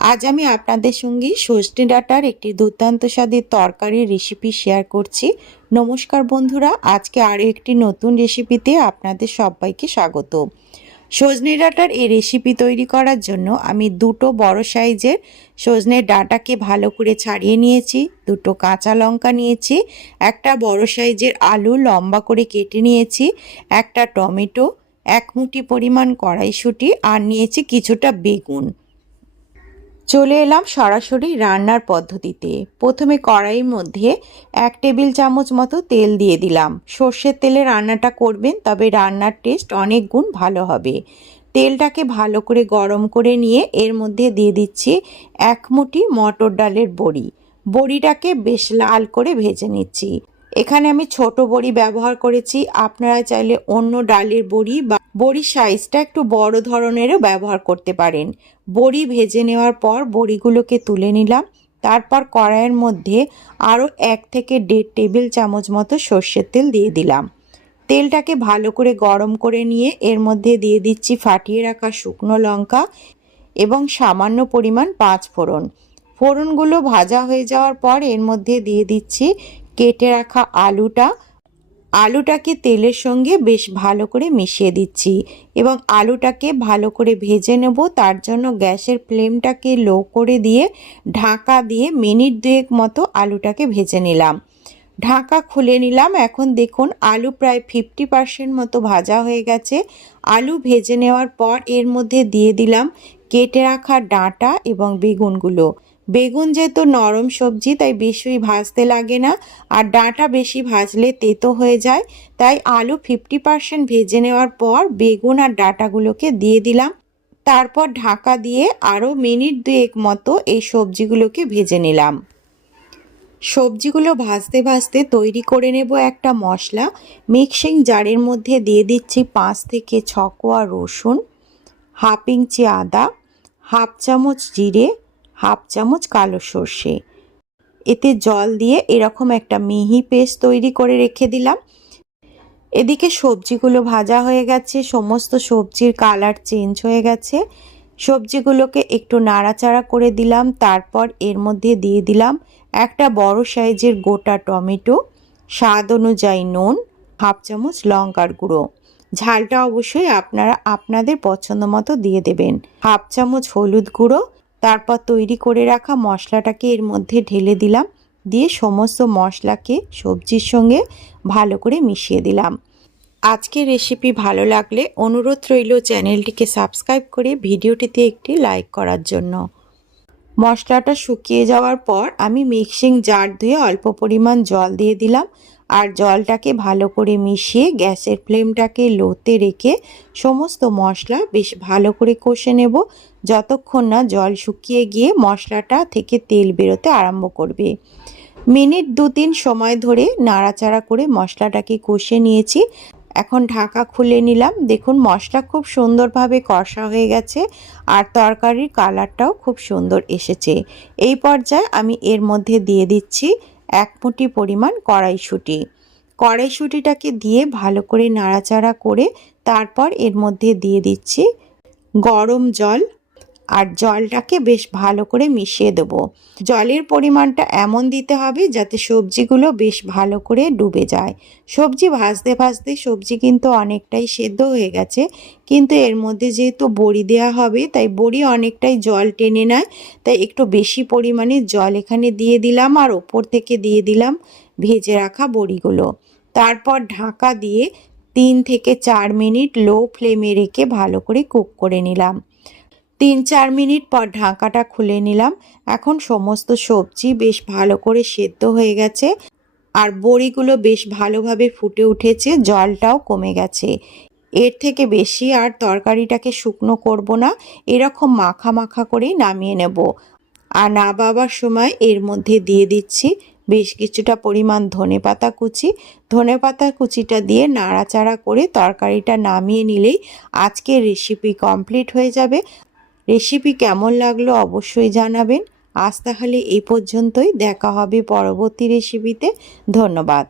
আজ আমি আপনাদের সঙ্গে সজনে ডাঁটার একটি দুর্দান্ত স্বাদের তরকারির রেসিপি শেয়ার করছি। নমস্কার বন্ধুরা, আজকে আরও একটি নতুন রেসিপিতে আপনাদের সবাইকে স্বাগত। সজনে ডাঁটার এই রেসিপি তৈরি করার জন্য আমি দুটো বড় সাইজের সজনের ডাঁটাকে ভালো করে ছাড়িয়ে নিয়েছি, দুটো কাঁচা লঙ্কা নিয়েছি, একটা বড় সাইজের আলু লম্বা করে কেটে নিয়েছি, একটা টমেটো, এক মুঠি পরিমাণ কড়াইশুঁটি আর নিয়েছি কিছুটা বেগুন। চলে এলাম সরাসরি রান্নার পদ্ধতিতে। প্রথমে কড়াইয়ের মধ্যে 1 টেবিল চামচ মতো তেল দিয়ে দিলাম। সর্ষের তেলে রান্নাটা করবেন, তবে রান্নার টেস্ট অনেক গুণ ভালো হবে। তেলটাকে ভালো করে গরম করে নিয়ে এর মধ্যে দিয়ে দিচ্ছি 1 মুঠি মটর ডালের বড়ি। বড়িটাকে বেশ লাল করে ভেজে নিচ্ছি। এখানে আমি ছোট বড়ি ব্যবহার করেছি, আপনারা চাইলে অন্য ডালের বড়ি বা বড়ির সাইজটা একটু বড় ধরনেরও ব্যবহার করতে পারেন। বড়ি ভেজে নেওয়ার পর বড়িগুলোকে তুলে নিলাম। তারপর কড়াইয়ের মধ্যে আরও 1 থেকে 1.5 টেবিল চামচ মতো সর্ষের তেল দিয়ে দিলাম। তেলটাকে ভালো করে গরম করে নিয়ে এর মধ্যে দিয়ে দিচ্ছি ফাটিয়ে রাখা শুকনো লঙ্কা এবং সামান্য পরিমাণ 5 ফোড়ন। ফোড়নগুলো ভাজা হয়ে যাওয়ার পর এর মধ্যে দিয়ে দিচ্ছি কেটে রাখা আলুটাকে তেলের সঙ্গে বেশ ভালো করে মিশিয়ে দিচ্ছি এবং আলুটাকে ভালো করে ভেজে নেব। তার জন্য গ্যাসের ফ্লেমটাকে লো করে দিয়ে ঢাকা দিয়ে মিনিট 2 মতো আলুটাকে ভেজে নিলাম। ঢাকা খুলে নিলাম। এখন দেখুন আলু প্রায় 50% মতো ভাজা হয়ে গেছে। আলু ভেজে নেওয়ার পর এর মধ্যে দিয়ে দিলাম কেটে রাখা ডাঁটা এবং বেগুনগুলো। বেগুন যেহেতু নরম সবজি তাই বেশি ভাজতে লাগে না, আর ডাঁটা বেশি ভাজলে তেতো হয়ে যায়। তাই আলু 50% ভেজে নেওয়ার পর বেগুন আর ডাঁটাগুলোকে দিয়ে দিলাম। তারপর ঢাকা দিয়ে আরও মিনিট 2 মতো এই সবজিগুলোকে ভেজে নিলাম। সবজিগুলো ভাজতে ভাজতে তৈরি করে নেব একটা মশলা। মিক্সিং জারের মধ্যে দিয়ে দিচ্ছি 5 থেকে 6 কোয়া রসুন, হাফ ইঞ্চি আদা, হাফ চামচ জিরে, হাফ চামচ কালো সর্ষে। এতে জল দিয়ে এরকম একটা মিহি পেস্ট তৈরি করে রেখে দিলাম। এদিকে সবজিগুলো ভাজা হয়ে গেছে, সমস্ত সবজির কালার চেঞ্জ হয়ে গেছে। সবজিগুলোকে একটু নাড়াচাড়া করে দিলাম। তারপর এর মধ্যে দিয়ে দিলাম একটা বড় সাইজের গোটা টমেটো, স্বাদ অনুযায়ী নুন, হাফ চামচ লঙ্কার গুঁড়ো। ঝালটা অবশ্যই আপনারা আপনাদের পছন্দ মতো দিয়ে দেবেন। হাফ চামচ হলুদ গুঁড়ো। তারপর তৈরি করে রাখা মশলাটাকে এর মধ্যে ঢেলে দিলাম, দিয়ে সমস্ত মশলাকে সবজির সঙ্গে ভালো করে মিশিয়ে দিলাম। আজকের রেসিপি ভালো লাগলে অনুরোধ রইল চ্যানেলটিকে সাবস্ক্রাইব করে ভিডিওটিতে একটি লাইক করার জন্য। মশলাটা শুকিয়ে যাওয়ার পর আমি মিক্সিং জার ধুয়ে অল্প পরিমাণ জল দিয়ে দিলাম, আর জলটাকে ভালো করে মিশিয়ে গ্যাসের ফ্লেমটাকে লোতে রেখে সমস্ত মশলা বেশ ভালো করে কষে নেব, যতক্ষণ না জল শুকিয়ে গিয়ে মশলাটা থেকে তেল বেরোতে আরম্ভ করবে। মিনিট 2-3 সময় ধরে নাড়াচাড়া করে মশলাটাকে কষে নিয়েছি। এখন ঢাকা খুলে নিলাম। দেখুন মশলা খুব সুন্দরভাবে কষা হয়ে গেছে আর তরকারির কালারটাও খুব সুন্দর এসেছে। এই পর্যায়ে আমি এর মধ্যে দিয়ে দিচ্ছি 1 মুঠি পরিমাণ কড়াইশুঁটিটাকে দিয়ে ভালো করে নাড়াচাড়া করে তারপর এর মধ্যে দিয়ে দিচ্ছি গরম জল, আর জলটাকে বেশ ভালো করে মিশিয়ে দেব। জলের পরিমাণটা এমন দিতে হবে যাতে সবজিগুলো বেশ ভালো করে ডুবে যায়। সবজি ভাজতে ভাজতে সবজি কিন্তু অনেকটাই সেদ্ধ হয়ে গেছে, কিন্তু এর মধ্যে যেহেতু বড়ি দেওয়া হবে তাই বড়ি অনেকটাই জল টেনে নেয়, তাই একটু বেশি পরিমাণে জল এখানে দিয়ে দিলাম আর ওপর থেকে দিয়ে দিলাম ভেজে রাখা বড়িগুলো। তারপর ঢাকা দিয়ে 3 থেকে 4 মিনিট লো ফ্লেমে রেখে ভালো করে কুক করে নিলাম। 3-4 মিনিট পর ঢাকাটা খুলে নিলাম। এখন সমস্ত সবজি বেশ ভালো করে সেদ্ধ হয়ে গেছে আর বড়িগুলো বেশ ভালোভাবে ফুটে উঠেছে, জলটাও কমে গেছে। এর থেকে বেশি আর তরকারিটাকে শুকনো করব না, এরকম মাখা মাখা করেই নামিয়ে নেব। আর নামাবার সময় এর মধ্যে দিয়ে দিচ্ছি বেশ কিছুটা পরিমাণ ধনেপাতা কুচিটা দিয়ে নাড়াচাড়া করে তরকারিটা নামিয়ে নিলেই আজকের রেসিপি কমপ্লিট হয়ে যাবে। রেসিপি কেমন লাগলো অবশ্যই জানাবেন। আজ তাহলে এই পর্যন্তই, দেখা হবে পরবর্তী রেসিপিতে। ধন্যবাদ।